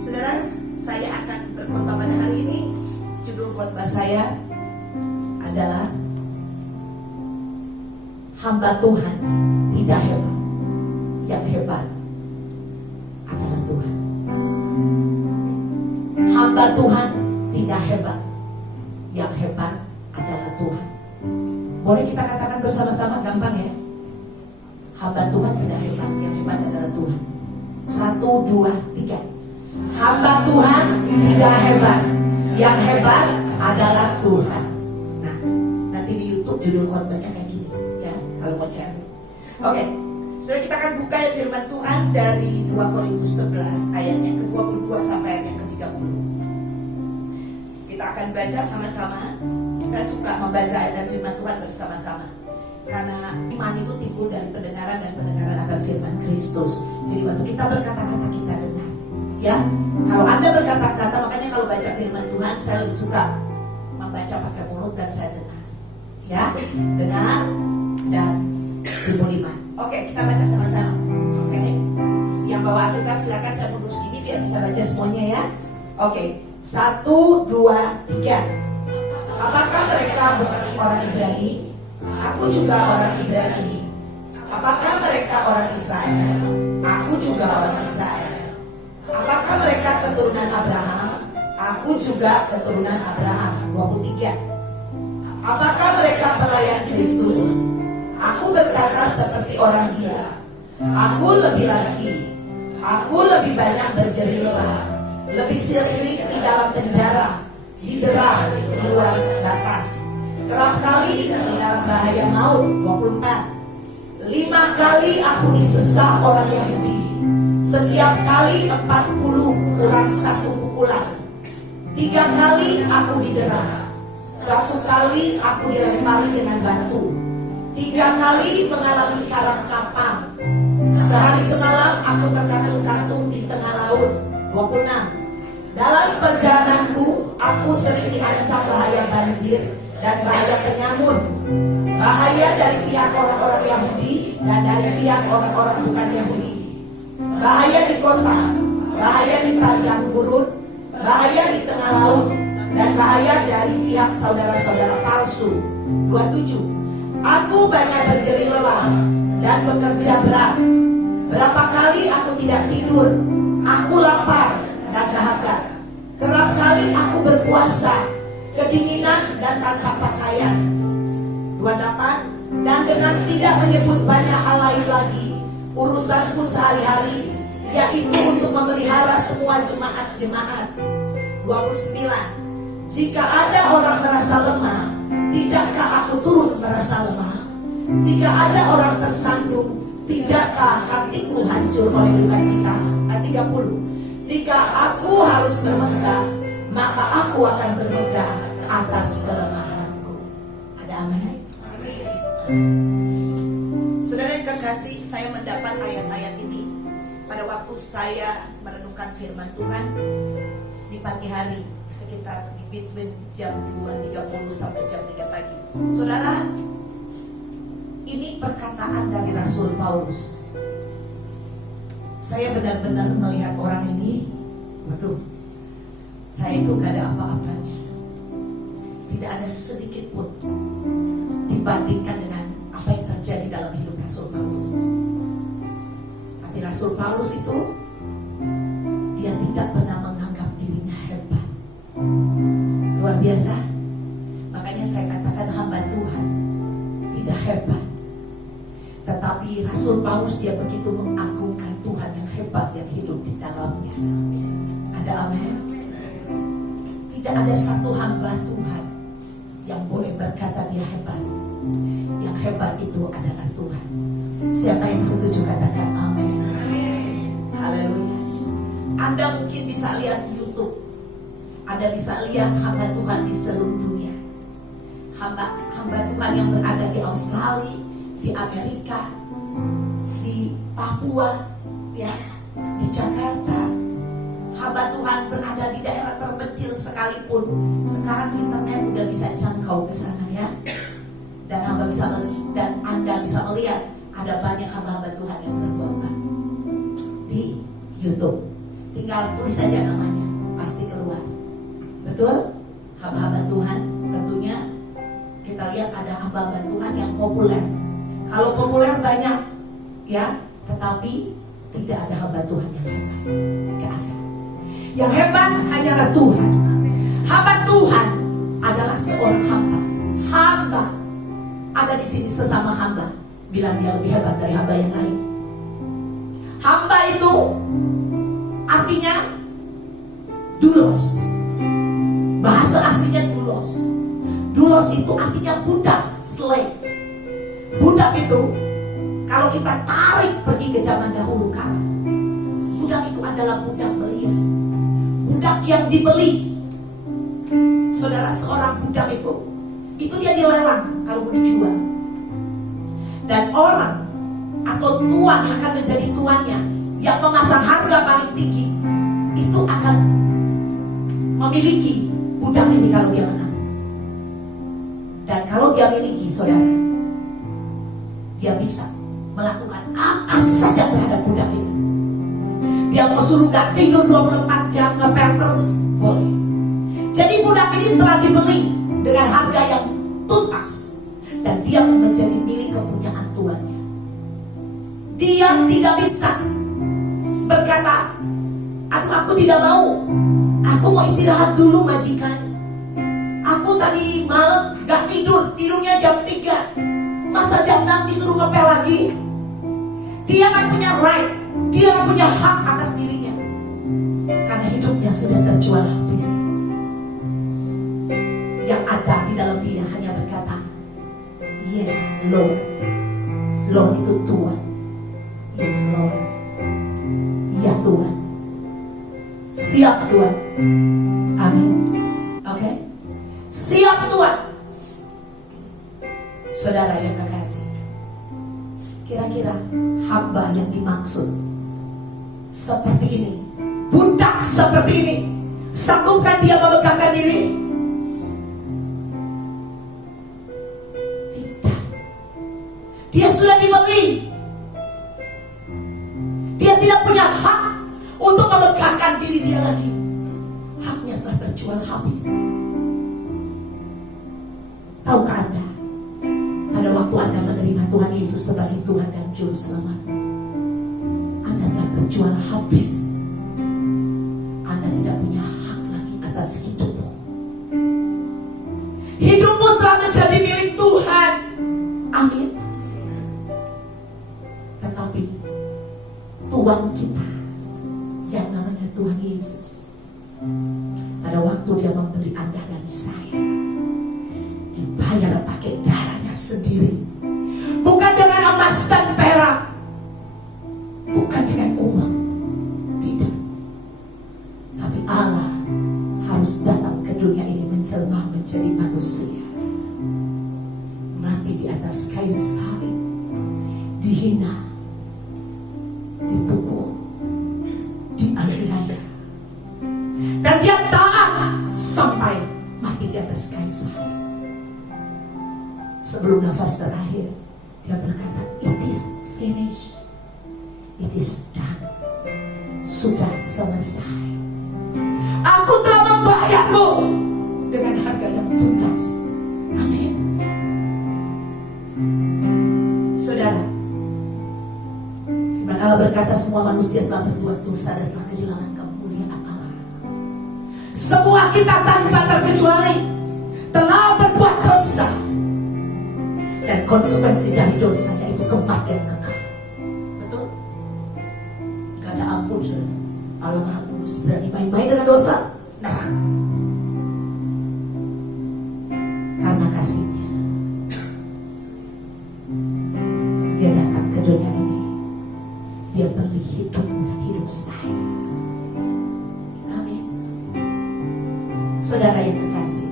Saudara, saya akan berkhotbah pada hari ini. Judul khotbah saya adalah hamba Tuhan tidak hebat, yang hebat adalah Tuhan. Hamba Tuhan tidak hebat, yang hebat adalah Tuhan. Boleh kita katakan bersama-sama, gampang ya? Hamba Tuhan tidak hebat, yang hebat adalah Tuhan. 1, 2, 3. Hamba Tuhan tidak hebat, yang hebat adalah Tuhan. Nah, nanti di YouTube judul khotbahnya kayak gini ya, kalau mau cari. Oke, sudah kita akan buka firman Tuhan dari 2 Korintus 11 ayat yang ke-22 sampai ayat yang ke-30. Kita akan baca sama-sama. Saya suka membaca ayat firman Tuhan bersama-sama, karena iman itu timbul dari pendengaran dan pendengaran akan firman Kristus. Jadi waktu kita berkata-kata kita dengar. Ya, kalau Anda berkata-kata, makanya kalau baca firman Tuhan saya lebih suka membaca pakai mulut dan saya dengar. Ya, dengar dan timbul iman. Oke, kita baca sama-sama. Oke, yang bawa Alkitab silakan, saya mundur sedikit biar bisa baca semuanya ya. Oke, 1, 2, 3. Apakah mereka bukan orang Ibrani? Aku juga orang Ibrani. Apakah mereka orang Israel? Aku juga orang Israel. Apakah mereka keturunan Abraham? Aku juga keturunan Abraham. 23. Apakah mereka pelayan Kristus? Aku berkata seperti orang gila. Aku lebih lagi. Aku lebih banyak berjerih lelah, lebih sering di dalam penjara, didera di luar batas, kerap kali di dalam bahaya maut. 24. 5 kali aku disesat orang Yahudi, setiap kali 40 kurang 1 pukulan. 3 kali aku didera, 1 kali aku dilempari dengan batu, 3 kali mengalami karang kapal, sehari semalam aku terkatung-katung di tengah laut. 26. Dalam perjalananku aku sering diancam bahaya banjir dan bahaya penyamun, bahaya dari pihak orang-orang Yahudi dan dari pihak orang-orang bukan Yahudi, bahaya di kota, bahaya di padang gurun, bahaya di tengah laut, dan bahaya dari pihak saudara-saudara palsu. 27. Aku banyak berjerih lelah dan bekerja berat. Berapa kali aku tidak tidur, aku lapar dan dahaga. Kerap kali aku berpuasa, kedinginan dan tanpa pakaian. 28. Dan dengan tidak menyebut banyak hal lain lagi, urusanku sehari-hari yaitu untuk memelihara semua jemaat-jemaat. 29. Jika ada orang merasa lemah, tidakkah aku turut merasa lemah? Jika ada orang tersandung, tidakkah hatiku hancur oleh duka cita? 30. Jika aku harus bermegah, maka aku akan bermegah atas kelemahanku. Ada amin? Saudara yang terkasih, saya mendapat ayat-ayat ini pada waktu saya merenungkan firman Tuhan di pagi hari, sekitar di between jam 2.30 sampai jam 3 pagi. Saudara, ini perkataan dari Rasul Paulus. Saya benar-benar melihat orang ini, waduh, saya itu gak ada apa-apanya. Tidak ada sedikit pun dibandingkan dengan apa yang terjadi dalam hidup Rasul Paulus. Tapi Rasul Paulus itu, dia tidak pernah menganggap dirinya hebat. Luar biasa. Makanya saya katakan hamba Tuhan tidak hebat. Tetapi Rasul Paulus dia begitu mengagungkan Tuhan yang hebat yang hidup di dalamnya. Ada amin? Tidak ada satu hamba Tuhan yang boleh berkata dia hebat. Yang hebat itu adalah Tuhan. Siapa yang setuju katakan amin? Haleluya. Anda mungkin bisa lihat YouTube, Anda bisa lihat hamba Tuhan di seluruh dunia. Hamba Tuhan yang berada di Australia, di Amerika, di Papua, ya, di Jakarta. Hamba Tuhan berada di daerah terpencil sekalipun. Sekarang internet udah bisa jangkau ke sana ya. Dan Anda bisa melihat ada banyak hamba-hamba Tuhan yang berkhotbah di YouTube. tinggal tulis saja namanya, pasti keluar. Betul? Hamba-hamba Tuhan, tentunya kita lihat ada hamba-hamba Tuhan yang populer. Kalau populer banyak, ya, tetapi tidak ada hamba Tuhan yang hebat. Gak ada. Yang hebat hanyalah Tuhan. Hamba Tuhan adalah seorang hamba. Hamba ada di sini sesama hamba. Bilang dia lebih hebat dari hamba yang lain. Hamba itu artinya doulos. Bahasa aslinya doulos. Doulos itu artinya budak, slave. Budak itu kalau kita tarik pergi ke zaman dahulu kala, budak itu adalah budak belian. Budak yang dibeli. Saudara, seorang budak itu dia dilelang kalau mau dijual. Dan orang atau tuan yang akan menjadi tuannya, yang memasang harga paling tinggi, itu akan memiliki budak ini kalau dia menang. Dan kalau dia miliki, saudara, dia bisa melakukan apa saja terhadap budak ini. Dia mau suruh gak tidur 24 jam, ngepel terus, boleh. Jadi budak ini telah dibeli dengan harga yang tuntas, dan dia menjadi milik kepunyaan tuannya. Dia tidak bisa berkata, aduh aku tidak mau, aku mau istirahat dulu majikan, aku tadi malam gak tidur, tidurnya jam 3, masa jam 6 disuruh ngepel lagi. Dia kan punya right, dia punya hak atas dirinya, karena hidupnya sudah terjual habis. Yang ada di dalam dia hanya berkata, yes Lord. Lord itu Tuhan. Yes Lord. Ya Tuhan. Siap Tuhan. Amin. Oke. Siap Tuhan. Saudara yang kekasih, kira-kira hamba yang dimaksud seperti ini, budak seperti ini, sanggupkah dia memegangkan diri? Dia sudah dibeli. Dia tidak punya hak untuk memegangkan diri dia lagi. Haknya telah terjual habis. Tahukah Anda, pada waktu Anda menerima Tuhan Yesus sebagai Tuhan dan Juru Selamat, Anda telah terjual habis. Anda tidak punya hak lagi atas hidupmu. Hidupmu telah menjadi milik Tuhan. Amin. Tetapi Tuhan kita yang namanya Tuhan Yesus, pada waktu dia membeli Anda dan saya, dibayar pakai darahnya sendiri. Bukan dengan emas dan perak, bukan dengan uang, tidak. Tapi Allah harus datang ke dunia ini menjelma menjadi manusia, mati di atas kayu salib, dihina, dipukul, dianiaya, dan dia taat sampai mati di atas kayu salib. Sebelum nafas terakhir, dia berkata, it is finished, it is done, sudah selesai. Aku telah membayarmu dengan harga yang tuntas. Amin. Saudara, firman Allah berkata, semua manusia telah berbuat dosa dan telah kehilangan kemuliaan Allah. Semua kita tanpa terkecuali telah berbuat dosa, dan konsekuensi dari dosa yaitu kematian kekal. Betul? Gak ada ampun, saudara. Allah Maha Kudus, berani main-main dengan dosa, neraka. Karena kasihnya, dia datang ke dunia ini. Dia beli hidupmu dan hidup saya. Amin. Saudara yang kekasih,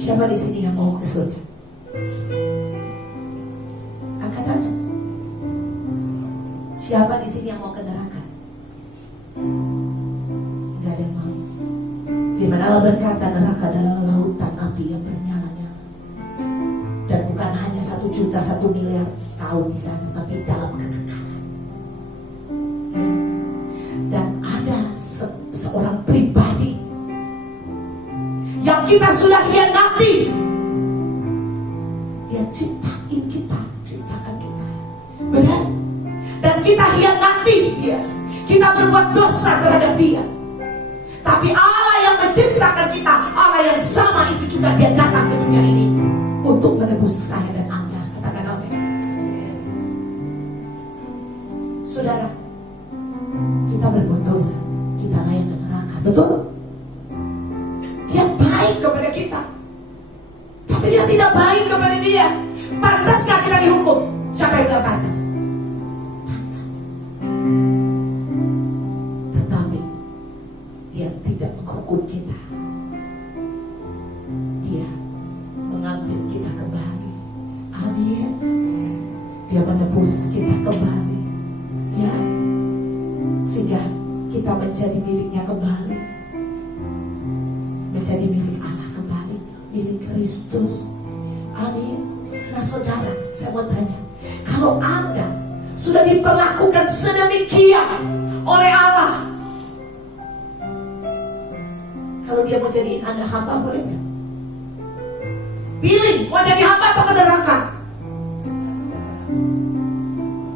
siapa di sini yang mau ke surga? Angkat tangan. Siapa di sini yang mau ke neraka? Gak ada yang mau. Firman Allah berkata, neraka adalah lautan api yang bernyala-nyala, dan bukan hanya 1 juta 1 miliar tahun di sana, tapi dalam kekekalan. kita sudah hianati, Dia ciptakan kita. Benar? Dan kita hianati Dia. Kita berbuat dosa terhadap Dia. Tapi Allah yang menciptakan kita, Allah yang sama itu juga, Dia datang ke dunia ini untuk menebus saya dan Anda. Katakan amin. Saudara, kita berbuat dosa, kita layak ke neraka. Betul? Dia baik kepada kita, tapi Dia tidak baik kepada Dia. Pantaskah kita dihukum? Siapa yang bilang pantas? Pantas. Tetapi Dia tidak menghukum kita. Dia mengambil kita kembali. Amin. Dia menebus kita kembali, ya, sehingga kita menjadi miliknya kembali, menjadi milik Allah kembali, milik Kristus. Amin. Nah saudara, saya mau tanya, kalau Anda sudah diperlakukan sedemikian oleh Allah, kalau Dia mau jadiin Anda hamba, boleh nggak? Pilih, mau jadi hamba atau ke neraka?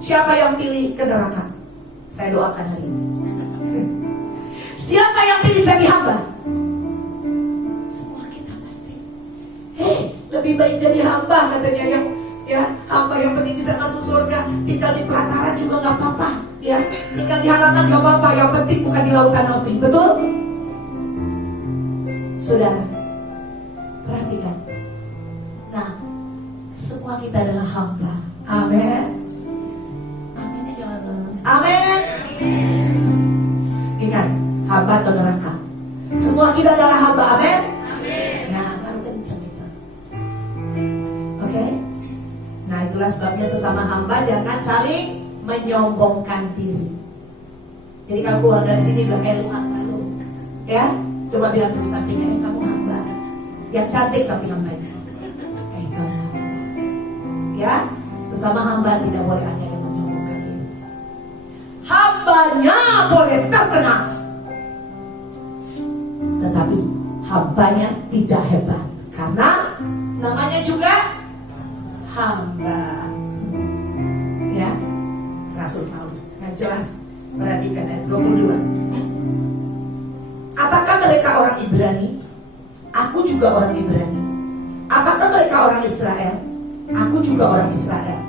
Siapa yang pilih ke neraka? Saya doakan hari ini. Siapa yang pilih jadi hamba? Semua kita pasti. Lebih baik jadi hamba, katanya, yang ya, hamba yang penting bisa masuk surga. Tinggal di pelataran juga nggak apa-apa, ya. Tinggal di halaman nggak apa-apa. Yang penting bukan di lautan api. Betul? Saudara, perhatikan. Nah, semua kita adalah hamba. Amin. Amin aja. Amin. Ingat, hamba atau neraka? Semua kita adalah hamba. Amin. Nah, baru kencang itu. Oke? Nah, itulah sebabnya sesama hamba jangan saling menyombongkan diri. Jadi kalau keluar dari sini bilang, lu hamba lu, ya, coba bilang ke sampingnya, kamu hamba. Yang cantik tapi hambanya. Kamu hamba. Ya, sesama hamba tidak boleh ada yang menyombongkan diri. Hambanya boleh terkenal, tetapi hambanya tidak hebat, karena namanya juga hamba. Ya, Rasul Paulus. Nah, jelas. Perhatikan ayat 22. Apakah mereka orang Ibrani? Aku juga orang Ibrani. Apakah mereka orang Israel? Aku juga orang Israel.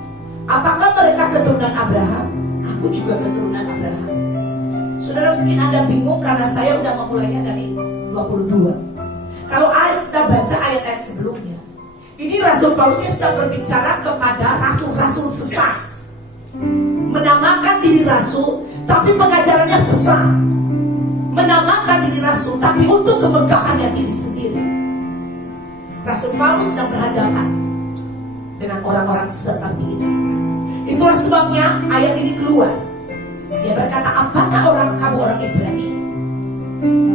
Apakah mereka keturunan Abraham? Aku juga keturunan Abraham. Saudara, mungkin Anda bingung karena saya udah memulainya dari 22. Kalau Anda baca ayat-ayat sebelumnya, ini Rasul Paulus sedang berbicara kepada rasul-rasul sesat, menamakan diri rasul, tapi pengajarannya sesat. Menamakan diri rasul, tapi untuk kemegahannya diri sendiri. Rasul Paulus sedang berhadapan dengan orang-orang seperti ini. Itulah sebabnya ayat ini keluar. Dia berkata, apakah kamu orang Ibrani?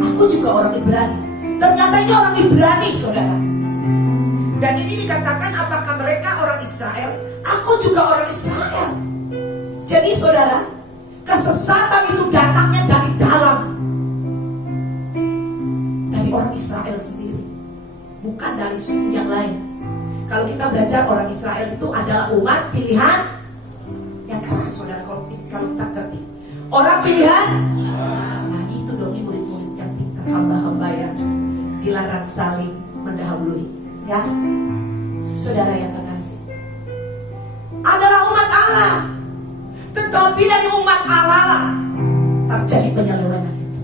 Aku juga orang Ibrani. Ternyata ini orang Ibrani, saudara. Dan ini dikatakan, apakah mereka orang Israel? Aku juga orang Israel. Jadi saudara, kesesatan itu datangnya dari dalam, dari orang Israel sendiri, bukan dari suku yang lain. Kalau kita belajar, orang Israel itu adalah umat pilihan yang keras, saudara. Kalau kita ngerti orang pilihan, nah itu dong, ini murid-murid yang pintar, hamba-hamba yang dilarang saling mendahului, ya. Saudara yang kekasih, adalah umat Allah. Tetapi dari umat Allah lah terjadi penyelewengan itu.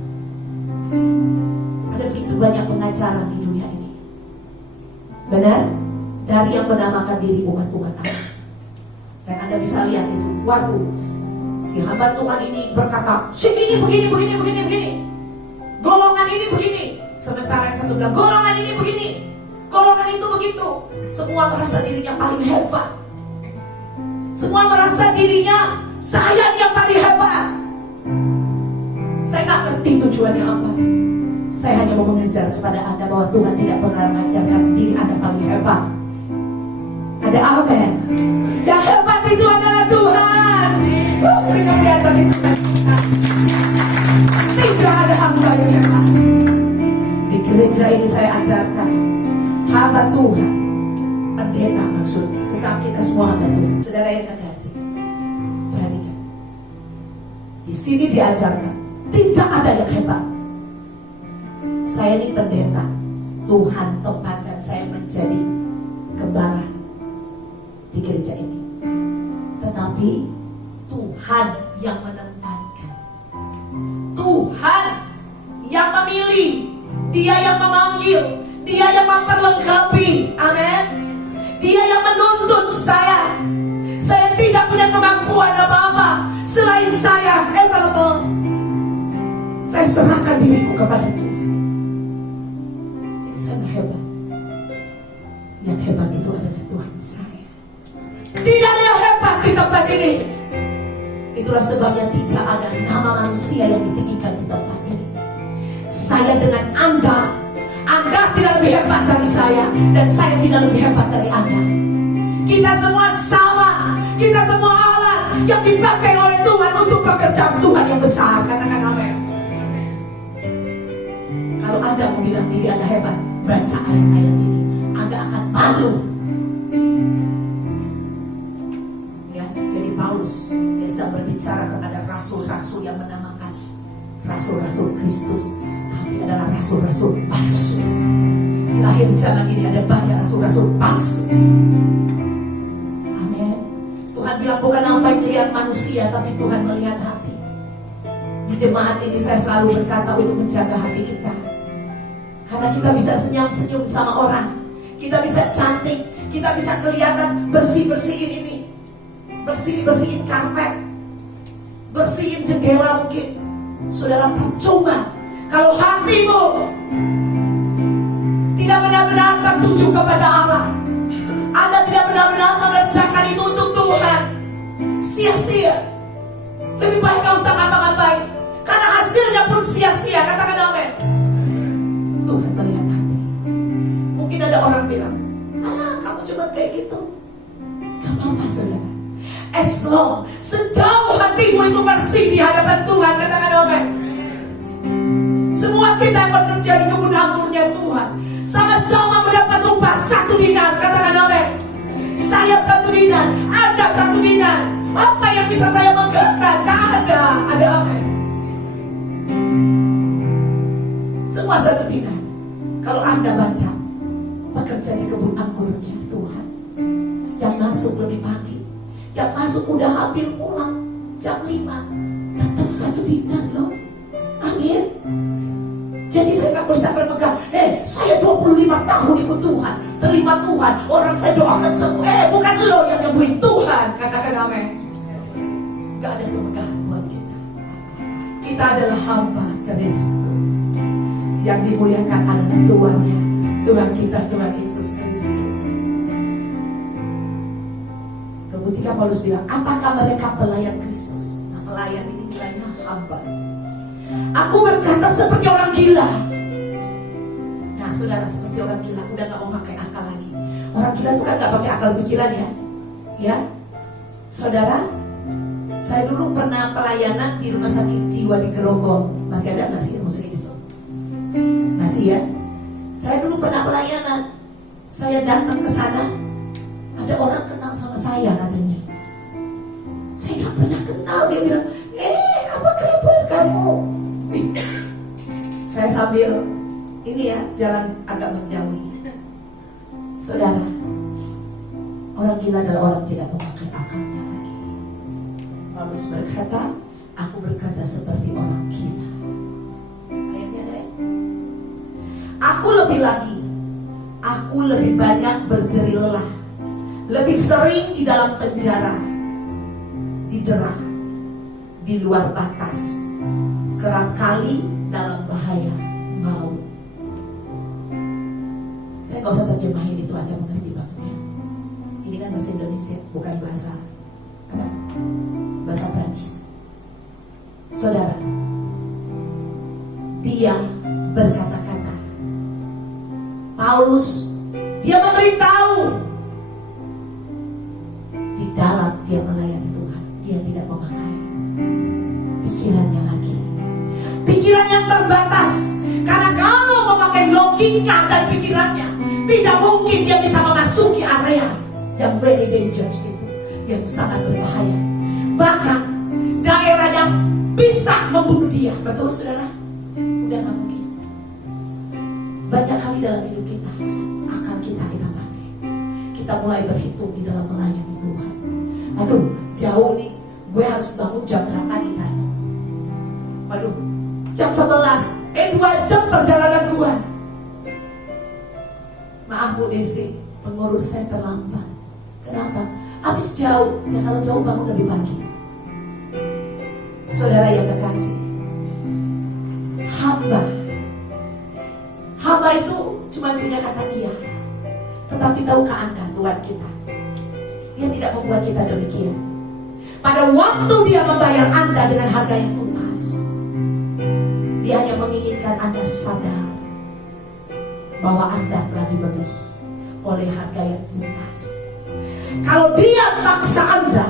Ada begitu banyak pengajaran di dunia ini, benar, dari yang menamakan diri umat-umat Allah. Dan Anda bisa lihat itu, waduh, si hamba Tuhan ini berkata, si ini begini. Golongan ini begini. Sementara yang satu bilang, golongan ini begini, golongan itu begitu. Semua merasa dirinya paling hebat. Semua merasa dirinya, saya yang paling hebat. Saya gak ngerti tujuannya apa. Saya hanya mau mengajar kepada Anda bahwa Tuhan tidak pernah mengajarkan diri Anda paling hebat. Ada amin. Yang hebat itu adalah Tuhan. Berikan dia bagi Tuhan. Tidak ada hamba yang hebat. Di gereja ini saya ajarkan, hamba Tuhan, pendeta maksudnya, sesama kita semua hamba Tuhan. Saudara yang kekasih, perhatikan. Di sini diajarkan, tidak ada yang hebat. Saya ini pendeta, Tuhan tempatkan saya menjadi gembala di gereja ini. Tetapi Tuhan yang menempatkan, Tuhan yang memilih, Dia yang memanggil, Dia yang memperlengkapi. Amin. Dia yang menuntun saya. Saya tidak punya kemampuan apa-apa selain saya available. Saya serahkan diriku kepada Tuhan. Jadi saya gak hebat. Yang hebat itu adalah Tuhan saya. Tidak ada yang hebat di tempat ini. Itulah sebabnya tidak ada nama manusia yang ditinggikan di tempat ini. Saya dengan Anda tidak lebih hebat dari saya, dan saya tidak lebih hebat dari Anda. Kita semua sama. Kita semua alat yang dipakai oleh Tuhan untuk pekerjaan Tuhan yang besar. Katakan amin. Kalau Anda mau bilang diri Anda hebat, baca ayat-ayat ini, Anda akan malu. Ya, jadi Paulus dia sedang berbicara kepada rasul-rasul yang menamakan rasul-rasul Kristus, tapi adalah rasul-rasul palsu. Di akhir zaman ini ada banyak rasul-rasul palsu. Amin. Tuhan bilang bukan apa yang dilihat manusia, tapi Tuhan melihat hati. Di jemaat ini saya selalu berkata untuk menjaga hati kita. Karena kita bisa senyum-senyum sama orang, kita bisa cantik, kita bisa kelihatan bersih-bersihin ini, bersihin karpet, bersihin jendela mungkin. Saudara, percuma kalau hatimu tidak benar-benar tertuju kepada Allah. Anda tidak benar-benar mengerjakan itu untuk Tuhan. Sia-sia. Lebih baik kau usah ngapa-ngapain, karena hasilnya pun sia-sia. Katakan amin. Tuhan melihat hati. Mungkin ada orang bilang, alah kamu cuma kayak gitu. Gak apa-apa saudara. As long sejauh hatimu itu bersih di hadapan Tuhan. Katakan amin. Semua kita yang bekerja di kebun anggurnya Tuhan sama-sama mendapat upah 1 dinar. Katakan amin. Saya 1 dinar, Anda 1 dinar. Apa yang bisa saya banggakan? Gak ada. Ada amin. Semua 1 dinar. Kalau Anda baca pekerja di kebun anggurnya Tuhan, yang masuk lebih pagi, yang masuk udah hampir pulang jam 5, tetap 1 dinar loh. Amin. Jadi saya gak bisa berpegang, saya 25 tahun ikut Tuhan, terima Tuhan, orang saya doakan semua. Bukan lo yang nyembuhin Tuhan. Katakan amin. Gak ada pemegang buat kita. Kita adalah hamba Kristus. Yang dimuliakan adalah Tuhannya, Tuhan kita, Tuhan Yesus Kristus. Ketika Paulus bilang, apakah mereka pelayan Kristus? Nah, pelayan ini nilainya hamba. Aku berkata seperti orang gila. Nah saudara, seperti orang gila, udah gak mau pakai akal lagi. Orang gila itu kan gak pakai akal pikiran ya. Ya, saudara, saya dulu pernah pelayanan di rumah sakit jiwa di Grogol. Masih ada gak sih rumah sakit itu? Masih ya. Saya dulu pernah pelayanan. Saya datang ke sana, ada orang kenal sama saya katanya. Saya gak pernah kenal. Dia bilang, apa kabar kamu? Saya sambil ini ya, jalan agak menjauhi. Saudara, orang gila adalah orang tidak memakai akalnya lagi. Paulus berkata, aku berkata seperti orang gila. Ayatnya ada ya? Aku lebih lagi, aku lebih banyak bergerilah, lebih sering di dalam penjara, didera, di luar batas, kerap kali dalam bahaya maut. Saya gak usah terjemahin itu, Anda mengerti banget ya. Ini kan bahasa Indonesia, bukan bahasa apa? Bahasa Perancis. Saudara, dia berkata-kata. Paulus, dia memberitahu di dalam dia melayani Tuhan, dia tidak memakai pikirannya lagi, pikiran yang terbatas. Karena kalau memakai logika dan pikirannya, Tidak mungkin dia bisa memasuki area yang very dangerous itu, yang sangat berbahaya. Bahkan daerah yang bisa membunuh dia. Betul saudara? Udah gak mungkin. Banyak kali dalam hidup kita, akal kita pakai. Kita mulai berhitung di dalam melayani Tuhan. Aduh, jauh nih, gue harus bangun jam berapa nih kan? Aduh, jam 11, 2 jam perjalanan gue. Maaf Bu Desi, pengurus saya terlambat. Kenapa? Habis jauh. Ya kalau jauh bangun lebih pagi. Saudara yang kekasih, hamba itu cuma punya kata iya. Tetapi tahukah Anda Tuhan kita, Dia tidak membuat kita demikian. Pada waktu Dia membayar Anda dengan harga yang tuntas, Dia hanya menginginkan Anda sadar bahwa Anda telah dibeli oleh harga yang tuntas. Kalau Dia paksa Anda,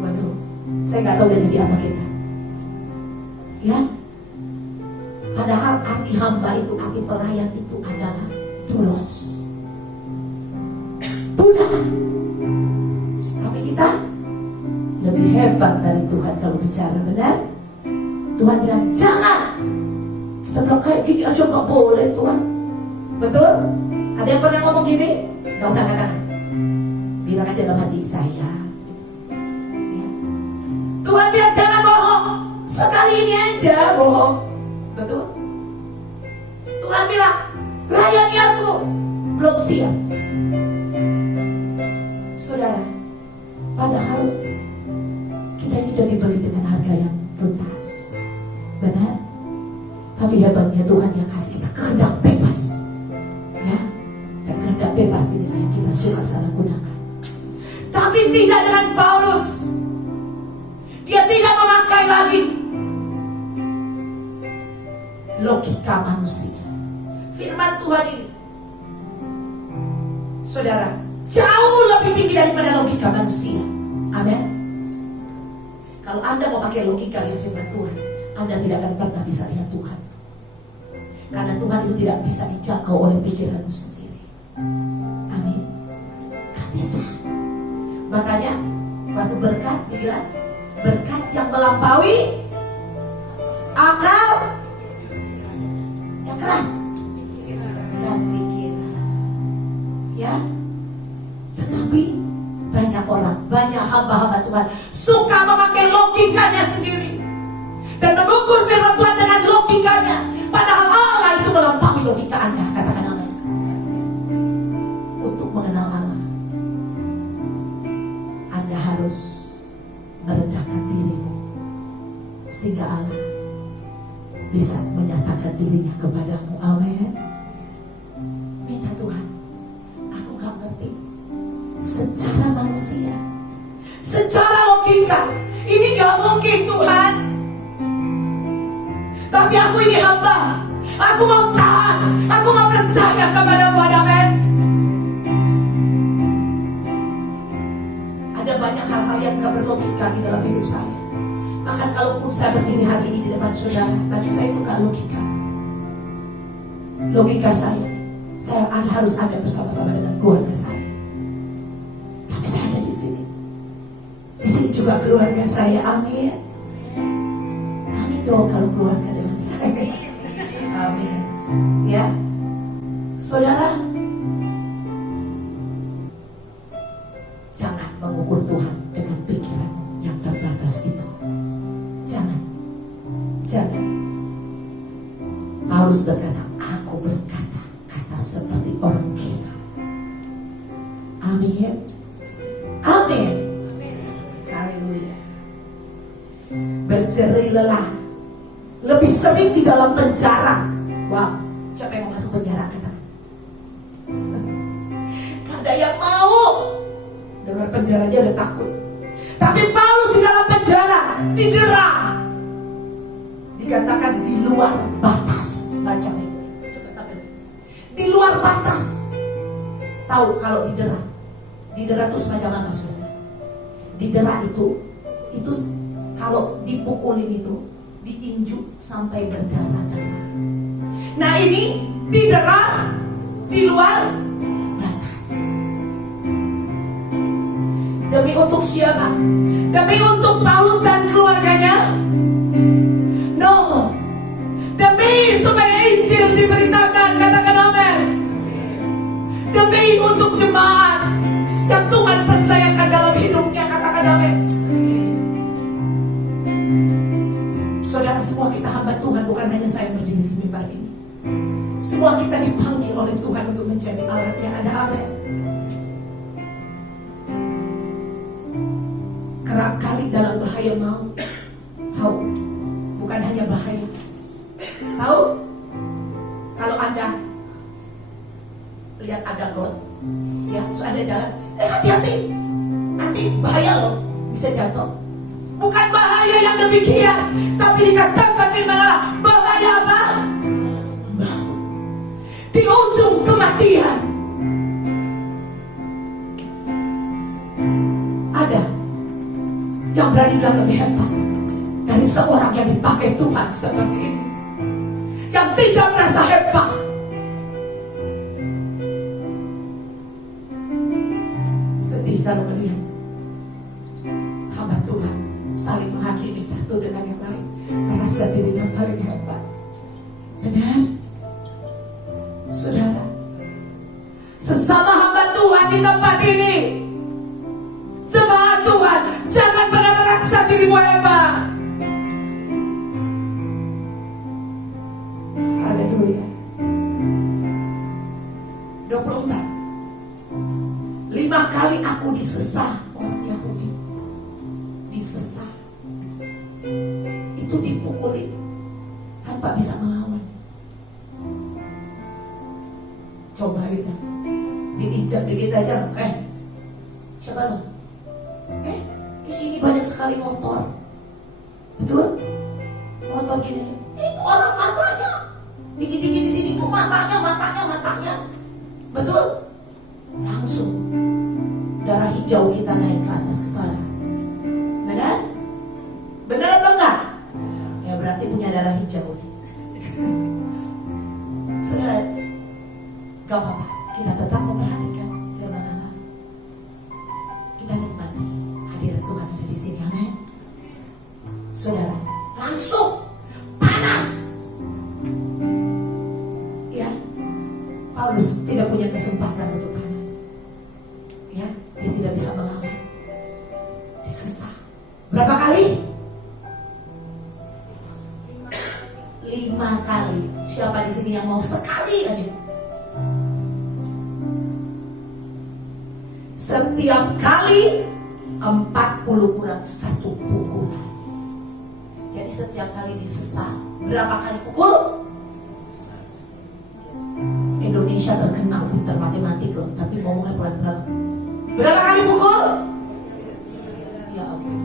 waduh, saya nggak tahu udah jadi apa kita. Ya, padahal arti hamba itu, arti pelayan itu adalah doulos, budak. Tapi kita lebih hebat dari Tuhan kalau bicara, benar? Tuhan bilang jangan. Kita bilang kayak gini aja gak boleh Tuhan. Betul? Ada yang pernah ngomong gini? Gak usah katakan. Bilang aja dalam hati saya. Ya. Tuhan bilang jangan bohong. Sekali ini aja bohong. Betul? Tuhan bilang layani aku. Belum siap. Saudara, padahal kita ini sudah dibeli dengan harga yang tuntas. Benar? Tapi hebatnya Tuhan yang kasih kita kehendak bebas. Ya, dan kehendak bebas inilah yang kita suka salah gunakan. Tapi tidak dengan Paulus. Dia tidak memakai lagi logika manusia. Firman Tuhan ini, saudara, jauh lebih tinggi daripada logika manusia. Amin. Kalau Anda mau pakai logika lihat firman Tuhan, Anda tidak akan pernah bisa lihat Tuhan. Karena Tuhan itu tidak bisa dijangkau oleh pikiranmu sendiri. Amin. Gak bisa. Makanya waktu berkat dibilang berkat yang melampaui akal yang keras dan pikiran. Ya. Tetapi banyak orang, banyak hamba-hamba Tuhan suka memakai logikanya sendiri dan mengukur firman Tuhan dengan logikanya. Padahal Allah itu melampaui logika Anda. Katakan amin. Untuk mengenal Allah, Anda harus merendahkan dirimu sehingga Allah bisa menyatakan dirinya kepadamu. Amin. Minta Tuhan, aku gak ngerti secara manusia, secara logika ini gak mungkin Tuhan. Tapi aku ini hamba, aku mau taat, aku mau percaya kepada-Mu. Amin. Ada banyak hal-hal yang gak berlogika di dalam hidup saya. Bahkan kalaupun saya berdiri hari ini di depan saudara, bagi saya itu gak logika. Logika saya harus ada bersama-sama dengan keluarga saya. Tapi saya ada di sini. Di sini juga keluarga saya. Amin. Amin dong kalau keluarga dengan saya. Amin. Ya, saudara, jangan mengukur Tuhan dengan pikiran yang terbatas itu. Jangan. Paulus berkata, aku berkata seperti orang gila. Amin. Amin. Haleluya. Berjerih lelah, lebih sering di dalam penjara. Wow, siapa yang mau masuk penjara? Kata. Gak ada yang mau. Dengar penjara aja udah takut. Tapi Paulus di dalam penjara didera. Dikatakan di luar batas. Baca ini. Coba tahu. Di luar batas. Tahu kalau didera. Didera itu semacam apa, saudara? Didera itu kalau dipukulin itu diinjuk sampai berdarah-darah. Nah ini didera di luar batas. Demi untuk siapa? Demi untuk Paulus dan keluarganya? No. Demi supaya Injil diberitakan, katakan amin. Demi untuk jemaat yang Tuhan percayakan dalam hidupnya, katakan amin. Saudara, semua kita hamba Tuhan, bukan hanya saya berdiri di mimbar ini. Semua kita dipanggil oleh Tuhan untuk menjadi alatnya, ada amin. Kerap kali dalam bahaya maut, tahu, bukan hanya bahaya. Tahu, kalau Anda lihat ada got, ya, terus ada jalan, hati-hati, nanti bahaya loh, bisa jatuh. Bukan bahaya yang demikian, tapi dikatakan firman Allah, bahaya apa? Maut. Di ujung kematian ada yang berani bilang lebih hebat dari seorang yang dipakai Tuhan seperti ini, yang tidak merasa hebat. Sedih kalau melihat hamba Tuhan saling menghakimi satu dengan yang lain, merasa dirinya paling hebat. Benar? Saudara, sesama hamba Tuhan di tempat ini, jemaat Tuhan, jangan pernah merasa dirimu hebat. Haleluya. 24. 5 kali aku disesah, orang Yahudi disesah, itu dipukuli tanpa bisa melawan. Coba kita diinjak dikit aja, siapa lo? Di sini banyak sekali motor, betul? Motor gini, itu orang matanya, dikit-dikit di sini itu matanya, betul? Langsung darah hijau kita naik ke atas kepala. Benar? Benar atau enggak? Ya berarti punya darah hijau. Saudara, gak apa-apa, kita tetap memperhatikan firman Allah. Kita nikmati hadirat Tuhan ada di sini, amin. Saudara, langsung panas. Ya, Paulus tidak punya kesempatan untuk panas. Ya, dia tidak bisa melawan. Disesah. Berapa kali? 5 kali. Siapa di sini yang mau sekali aja? Setiap kali 40 kurang 1 pukulan. Jadi setiap kali disesah, berapa kali pukul? Indonesia terkenal pintar matematik loh, tapi ngomongnya pelan banget. Berapa kali pukul? Ya ampun.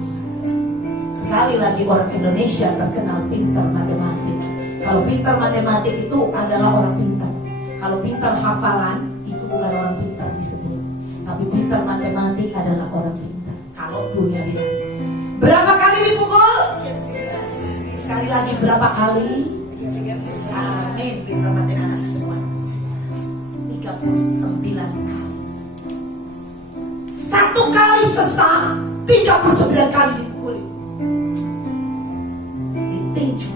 Sekali lagi orang Indonesia terkenal pintar matematik. Kalau pintar matematik itu adalah orang pintar. Kalau pintar hafalan itu bukan orang pintar disebut. Tapi pintar matematik adalah orang pintar. Kalau dunia bilang. Berapa kali dipukul? Sekali lagi berapa kali? Amin. Pintar matematik semua. 39 kali. 1 kali sesah, 39 kali dipukuli, ditinju,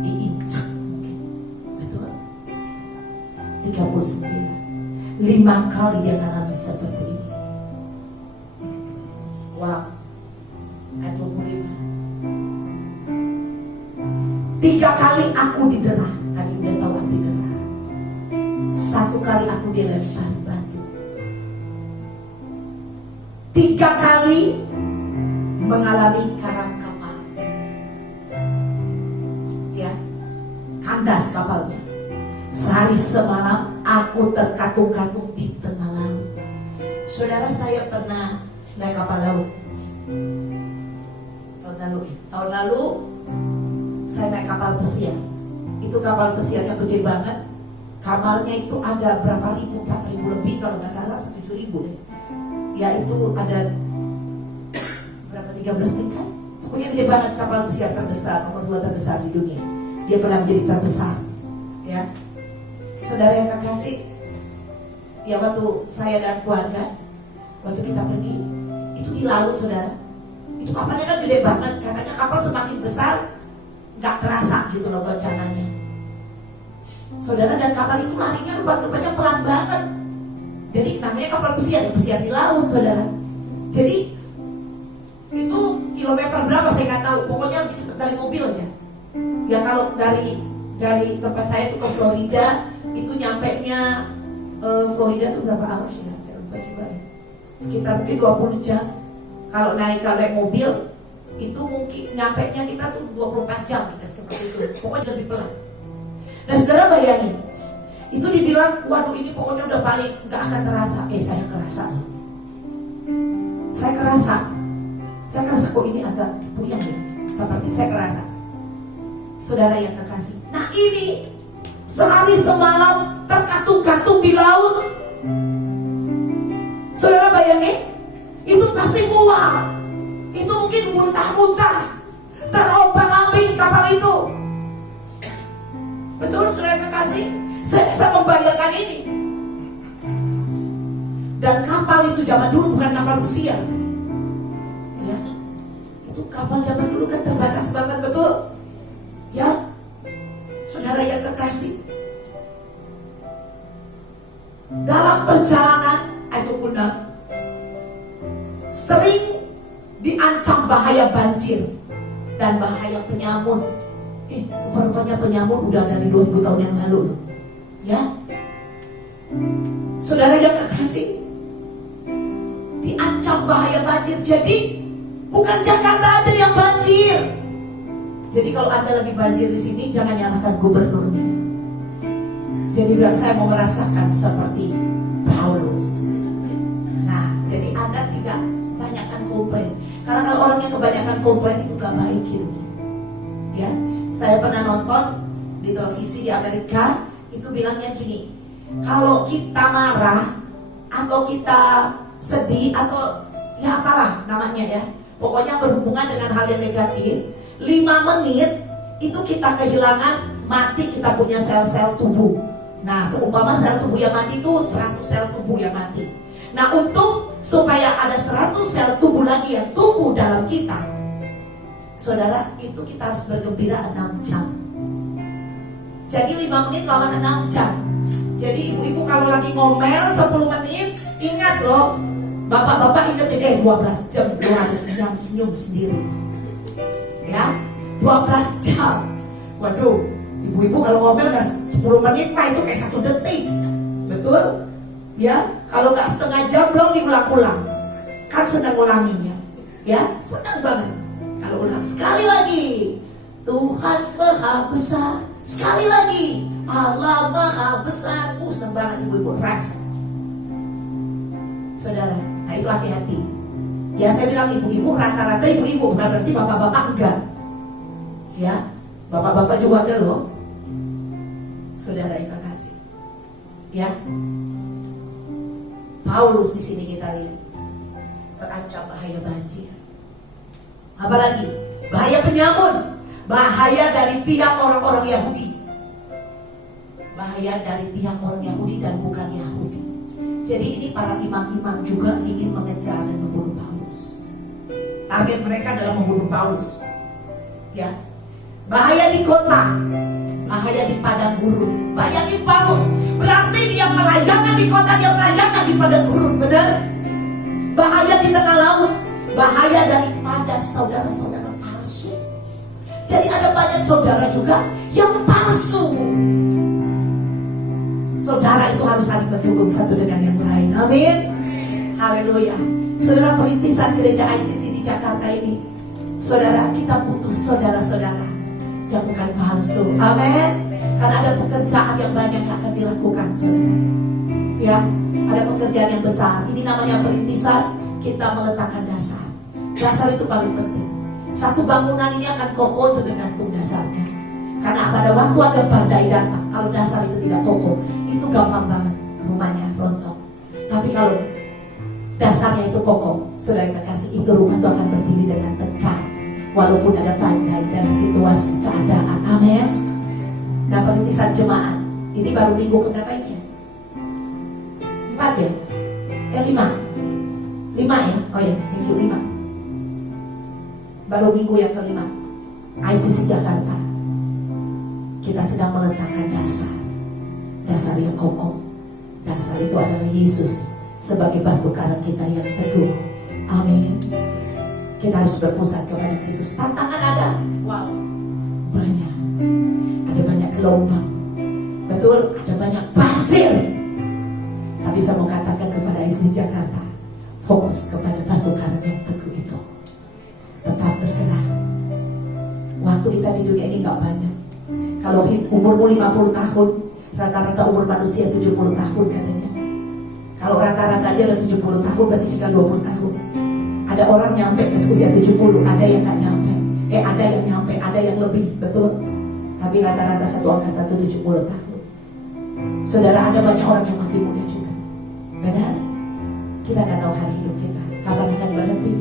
diinjak, betul? 39. 5 kali dia alami seperti ini. Wow. Ayat 25. 3 kali aku didera. Tadi udah tahu arti dera. 1 kali aku dilempar batu. 3 kali mengalami karang kapal. Ya, kandas kapalnya. Sehari semalam aku terkatung-katung di tengah laut. Saudara, saya pernah naik kapal laut. Tahun lalu saya naik kapal pesiar. Itu kapal pesiarnya gede banget. Kamarnya itu ada berapa ribu, 4.000 lebih kalau nggak salah, 7.000 deh. Ya itu ada berapa, 13 tingkat. Pokoknya gede banget, kapal pesiar terbesar, nomor 2 terbesar di dunia. dia pernah menjadi terbesar. Ya, saudara yang kekasih, ya waktu saya dan keluarga, waktu kita pergi, itu di laut saudara, itu kapalnya kan gede banget, katanya kapal semakin besar, nggak terasa gitu loh goncangannya. Saudara, dan kapal itu larinya rupanya pelan banget. Jadi namanya kapal pesiar, pesiar di laut saudara. Jadi itu kilometer berapa saya nggak tahu, pokoknya lebih cepat dari mobil aja. Ya kalau dari tempat saya itu ke Florida, itu nyampe nya Florida itu berapa hours ya? Saya lupa juga ya. Sekitar mungkin 20 jam. Kalau naik mobil itu mungkin nyampe nya kita tuh 24 jam kita seperti itu. Pokoknya lebih pelan. Nah saudara bayangin, itu dibilang, waduh ini pokoknya udah paling gak akan terasa. Saya kerasa. Saya kerasa kok ini agak puyeng ya. Seperti saya kerasa. Saudara yang kekasih, nah ini sehari semalam terkatung-katung di laut. Saudara bayangin, itu pasti mual, itu mungkin muntah-muntah, terombang-ambing kapal itu. Betul saudara kekasih, saya bisa membayangkan ini. Dan kapal itu zaman dulu bukan kapal pesiar, ya, itu kapal zaman dulu kan terbatas banget, betul. Ya, saudara yang kekasih, dalam perjalanan itu pun sering diancam bahaya banjir dan bahaya penyamun. Rupanya penyamun udah dari 2000 tahun yang lalu loh. Ya, saudara yang kekasih, diancam bahaya banjir. Jadi bukan Jakarta aja yang banjir. Jadi kalau Anda lagi banjir di sini, jangan nyalahkan gubernurnya. Jadi bilang saya mau merasakan seperti Paulus. Nah, jadi Anda tidak banyakkan komplain. Karena kalau orangnya kebanyakan komplain itu gak baik hidupnya. Ya, saya pernah nonton di televisi di Amerika, itu bilangnya gini, kalau kita marah atau kita sedih atau ya apalah namanya ya, pokoknya berhubungan dengan hal yang negatif, 5 menit itu kita kehilangan, mati kita punya sel-sel tubuh. Nah seumpama sel tubuh yang mati itu 100 sel tubuh yang mati. Nah untuk supaya ada 100 sel tubuh lagi yang tumbuh dalam kita, saudara, itu kita harus bergembira 6 jam. Jadi 5 menit lawan 6 jam. Jadi ibu-ibu kalau lagi ngomel 10 menit, ingat loh, bapak-bapak ingetin 12 jam lo harus senyum sendiri. Ya, 12 jam. Waduh, ibu-ibu kalau ngomel gak 10 menit mah itu kayak 1 detik. Betul? Ya, kalau gak setengah jam belum diulang-ulang. Kan senang ulanginya. Ya, senang banget. Kalau ulang sekali lagi, Tuhan Maha Besar. Sekali lagi, Allah Maha Besar. Senang banget ibu-ibu. Saudara, nah itu hati-hati. Ya saya bilang ibu-ibu, rata-rata ibu-ibu, bukan berarti bapak-bapak enggak. Ya, bapak-bapak juga ada loh. Saudara yang kekasih. Ya, Paulus di sini kita lihat terancam bahaya banjir. Apalagi bahaya penyamun, bahaya dari pihak orang-orang Yahudi. Bahaya dari pihak orang Yahudi dan bukan Yahudi. Jadi ini para imam-imam juga ingin mengejar dan membunuh Paulus. Target mereka adalah membunuh Paulus. Ya, bahaya di kota, bahaya di padang gurun. Bayangin Paulus, berarti dia pelayanan di kota, dia pelayanan di padang gurun, benar? Bahaya di tengah laut, bahaya daripada saudara-saudara palsu. Jadi ada banyak saudara juga yang palsu. Saudara itu harus saling mendukung satu dengan yang lain. Amin. Haleluya. Saudara, perintisan gereja ICC di Jakarta ini, saudara, kita butuh saudara-saudara yang bukan palsu. Amin. Karena ada pekerjaan yang banyak yang akan dilakukan, saudara. Ya, ada pekerjaan yang besar. Ini namanya perintisan. Kita meletakkan dasar. Dasar itu paling penting. Satu bangunan ini akan kokoh tergantung dasarnya. Karena pada waktu ada badai datang, kalau dasar itu tidak kokoh, itu gampang banget rumahnya rontok. Tapi kalau dasarnya itu kokoh, saudara kekasih, itu rumah itu akan berdiri dengan tegak walaupun ada badai dan situasi keadaan. Amin. Nah, perintisan jemaat ini baru minggu keberapa ini ya? 4 ya? 5 ya? Oh ya, thank you, 5. Baru minggu yang kelima ICC Jakarta. Kita sedang meletakkan dasar yang kokoh. Dasar itu adalah Yesus sebagai batu karang kita yang teguh. Amin. Kita harus berpusat kepada Yesus. Tantangan ada, wow, banyak. Ada banyak gelombang, betul, ada banyak banjir. Tapi saya mau katakan kepada ICC Jakarta, fokus kepada batu karang yang teguh itu. Tetap bergerak. Waktu kita di dunia ini gak banyak. Kalau umurmu 50 tahun, rata-rata umur manusia 70 tahun katanya. Kalau rata-rata aja udah 70 tahun, berarti tinggal 20 tahun. Ada orang nyampe ke usia 70, ada yang gak nyampe. Ada yang nyampe, ada yang lebih, betul. Tapi rata-rata satu angkatan itu 70 tahun. Saudara, ada banyak orang yang mati muda juga. Benar? Kita gak tahu hari hidup kita kapan akan berhenti.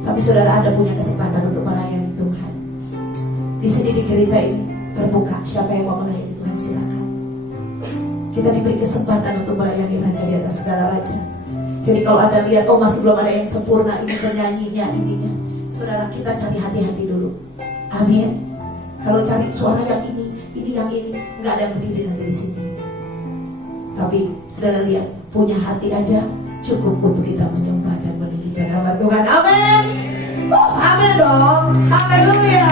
Tapi saudara, ada punya kesempatan untuk melayani Tuhan. Di sini di gereja ini terbuka, siapa yang mau melayani Tuhan silakan. Kita diberi kesempatan untuk melayani Raja di atas segala raja. Jadi kalau Anda lihat, oh masih belum ada yang sempurna, ini penyanyinya, ininya, saudara, kita cari hati-hati dulu. Amin. Kalau cari suara yang ini yang ini, nggak ada yang berdiri nanti di sini. Tapi saudara lihat, punya hati aja cukup untuk kita menyembah dan meninggikan nama Tuhan. Amin. Amin dong. Haleluya.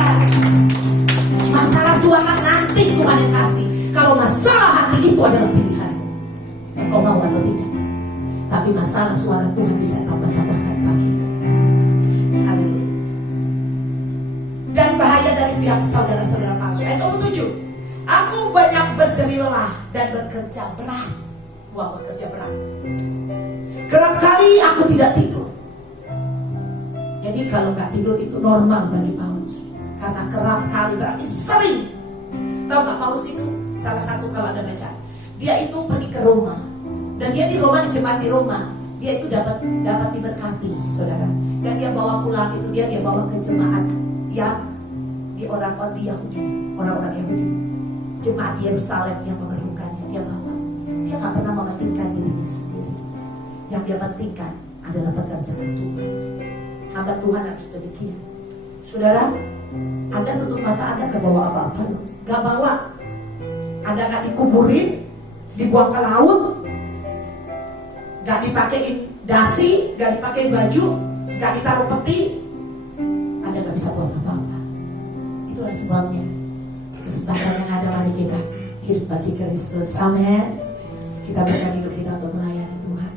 Masalah suara nanti Tuhan yang kasih. Kalau masalah hati itu adalah pilihan. Engkau mau atau tidak. Tapi masalah suara Tuhan bisa tambah-tambahkan pagi. Haleluya. Dan bahaya dari pihak saudara-saudara palsu. Ayat 7. Aku banyak berjerih lelah dan bekerja berat. Wah, bekerja berat. Kerap kali aku tidak tidur. Jadi kalau nggak tidur itu normal bagi Paulus. Karena kerap kali berarti sering. Tahu nggak, Paulus itu salah satu kalau Anda baca, dia itu pergi ke Roma. Dan dia di Roma, di jemaat di Roma, dia itu dapat diberkati, saudara. Dan dia bawa pulang itu, dia bawa ke jemaat yang di orang-orang Yahudi, orang-orang Yahudi, jemaat Yerusalem yang memerlukannya, dia bawa. Dia nggak pernah mementingkan dirinya sendiri. Yang dia pentingkan adalah pekerjaan Tuhan. Hamba Tuhan harus demikian. Saudara, Anda tutup mata, Anda gak bawa apa-apa loh. Gak bawa. Anda gak dikuburin, dibuang ke laut, gak dipakein dasi, gak dipakein baju, gak ditaruh peti, Anda gak bisa buat apa-apa. Itulah sebabnya kesempatan yang ada, mari kita hidup bagi Kristus. Amin. Kita berikan hidup kita untuk melayani Tuhan.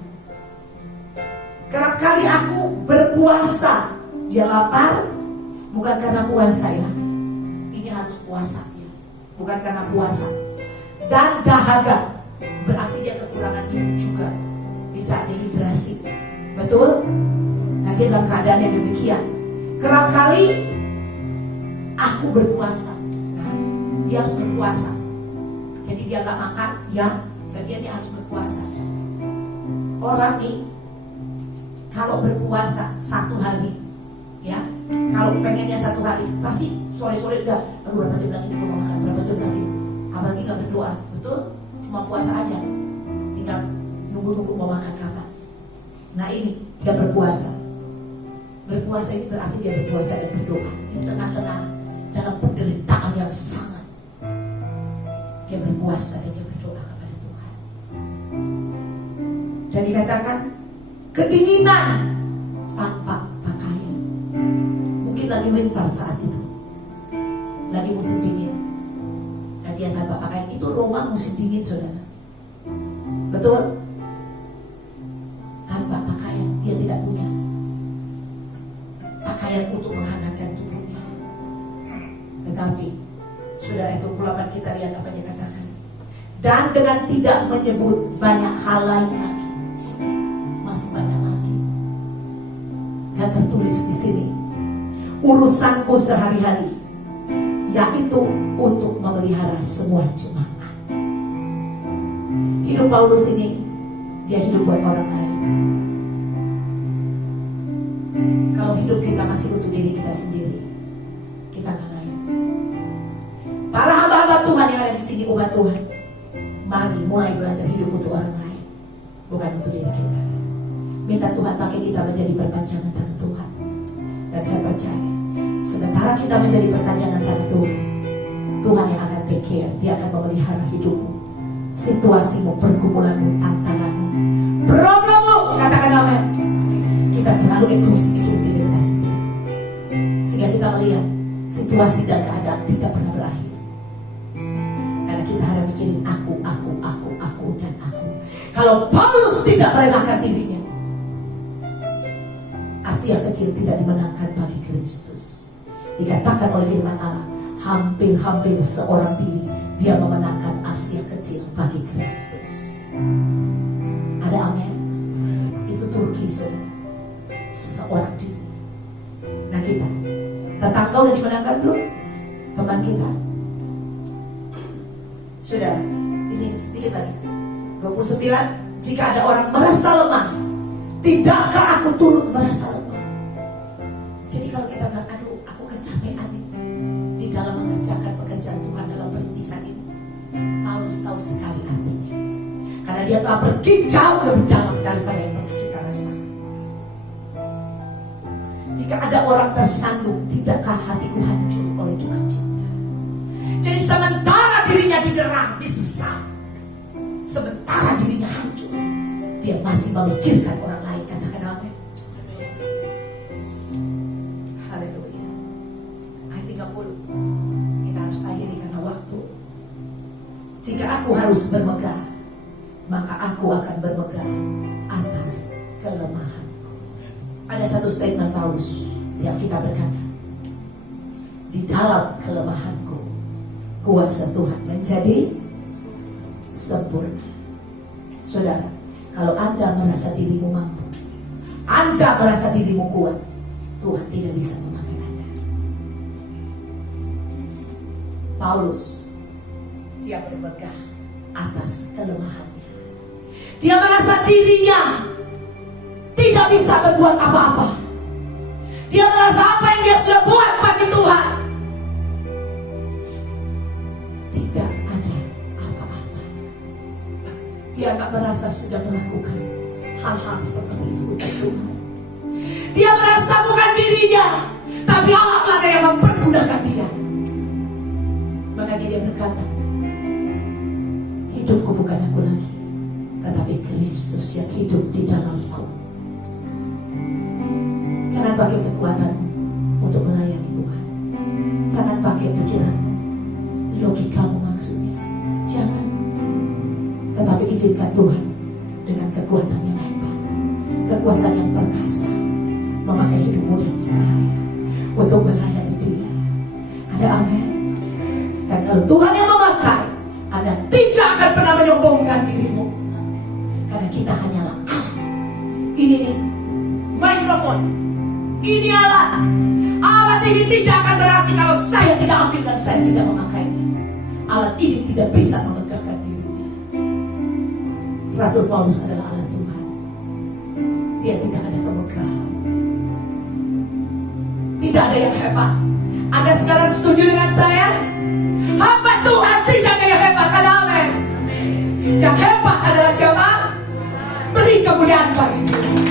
Kerap kali aku berpuasa. Dia lapar, bukan karena puasa ya. Ini harus puasa ya, bukan karena puasa. Dan dahaga, berarti dia kekurangan hidup juga. Bisa dehidrasi. Betul? Nah, dia dalam keadaan yang demikian. Kerap kali aku berpuasa. Nah, dia harus berpuasa. Jadi dia gak makan, ya, dan dia harus berpuasa. Orang nih, kalau berpuasa 1 hari, ya, kalau pengennya 1 hari, pasti sore-sore udah, aduh berapa jam lagi gue mau makan, berapa jam lagi. Apalagi gak berdoa, betul? Cuma puasa aja, tinggal nunggu-nunggu mau makan kapan. Nah ini, dia berpuasa. Berpuasa ini berarti dia berpuasa dan berdoa di tengah-tengah dalam penderitaan yang sangat. Dia berpuasa dan dia berdoa kepada Tuhan. Dan dikatakan kedinginan tanpa pakaian. Mungkin lagi winter saat itu, lagi musim dingin, dan dia tanpa pakaian. Itu Roma musim dingin, saudara. Betul? Tanpa pakaian, dia tidak punya pakaian untuk menghangatkan tubuhnya. Tetapi saudara, ayat 28 kita lihat apa dia katakan. Dan dengan tidak menyebut banyak hal lain lagi, masih banyak lagi. Gak tertulis di sini urusanku sehari-hari, yaitu untuk memelihara semua jemaat. Hidup Paulus ini, dia hidup buat orang lain. Kalau hidup kita masih untuk diri kita sendiri, kita gak layak. Para hamba-hamba Tuhan yang ada di di sini umat Tuhan, mari mulai belajar hidup untuk orang lain, bukan untuk diri kita. Minta Tuhan pakai kita menjadi perpanjangan tangan Tuhan. Dan saya percaya, sementara kita menjadi perpanjangan tangan Tuhan, Tuhan yang akan take care. Dia akan memelihara hidupmu, situasimu, pergumulanmu, tantanganmu, problemmu. Katakan amin. Kita terlalu egois mikirin diri kita sendiri, sehingga kita melihat situasi dan keadaan tidak pernah berakhir. Karena kita harus mikirin aku, dan aku. Kalau Paulus tidak merelakan dirinya, Asia kecil tidak dimenangkan bagi Kristus. Dikatakan oleh firman Allah, hampir-hampir seorang diri dia memenangkan Asia kecil bagi Kristus. Ada amin? Itu Turki, saudara. Seorang diri. Nah kita, tetangga udah dimenangkan belum? Teman kita. Saudara, ini sedikit lagi. 29, jika ada orang merasa lemah, tidakkah aku turut merasa lemah? Jadi kalau kita bilang, aduh aku kecapean nih di dalam mengerjakan pekerjaan Tuhan dalam perintisan ini, Paulus tahu sekali artinya. Karena dia telah pergi jauh lebih dalam daripada yang pernah kita rasakan. Jika ada orang tersandung, tidakkah hatiku hancur oleh duka cita? Jadi sementara dirinya diderang, disesat, sementara dirinya hancur, dia masih memikirkan orang lain. Katakan amin. Haleluya. Ayat 30. Kita harus akhiri karena waktu. Jika aku harus bermegah, maka aku akan bermegah atas kelemahanku. Ada satu statement Paulus yang kita berkata, di dalam kelemahanku kuasa Tuhan menjadi sempurna. Saudara, kalau Anda merasa dirimu mampu, Anda merasa dirimu kuat, Tuhan tidak bisa memakai Anda. Paulus, dia bermegah atas kelemahannya. Dia merasa dirinya tidak bisa berbuat apa-apa. Dia merasa apa yang dia sudah buat bagi Tuhan tidak ada apa-apa. Dia gak merasa sudah melakukan hal-hal seperti itu untuk Tuhan. Dia merasa bukan dirinya, tapi Allah lah yang mempergunakan dia. Makanya dia berkata, hidupku bukan aku lagi, tetapi Kristus yang hidup di dalamku. Jangan pakai kekuatanmu untuk melayani Tuhan. Jangan pakai pikiran, logikamu maksudnya. Jangan. Tetapi izinkan Tuhan dengan kekuatan yang hebat, kekuatan yang perkasa, memakai hidupmu dan saya untuk melayani Dia. Ada amin. Dan kalau Tuhan yang memakai, Anda tidak akan pernah menyombongkan dirimu. Karena kita hanyalah ini nih, mikrofon, ini alat. Alat ini tidak akan berarti kalau saya tidak ambil dan saya tidak memakainya. Alat ini tidak bisa memegahkan dirinya. Rasul Paulus adalah alat Tuhan. Dia tidak ada kemegahan, tidak ada yang hebat. Anda sekarang setuju dengan saya? Hamba Tuhan tidak ada yang hebat. Ada amin. Yang hebat adalah siapa? Beri kemuliaan bagi Dia.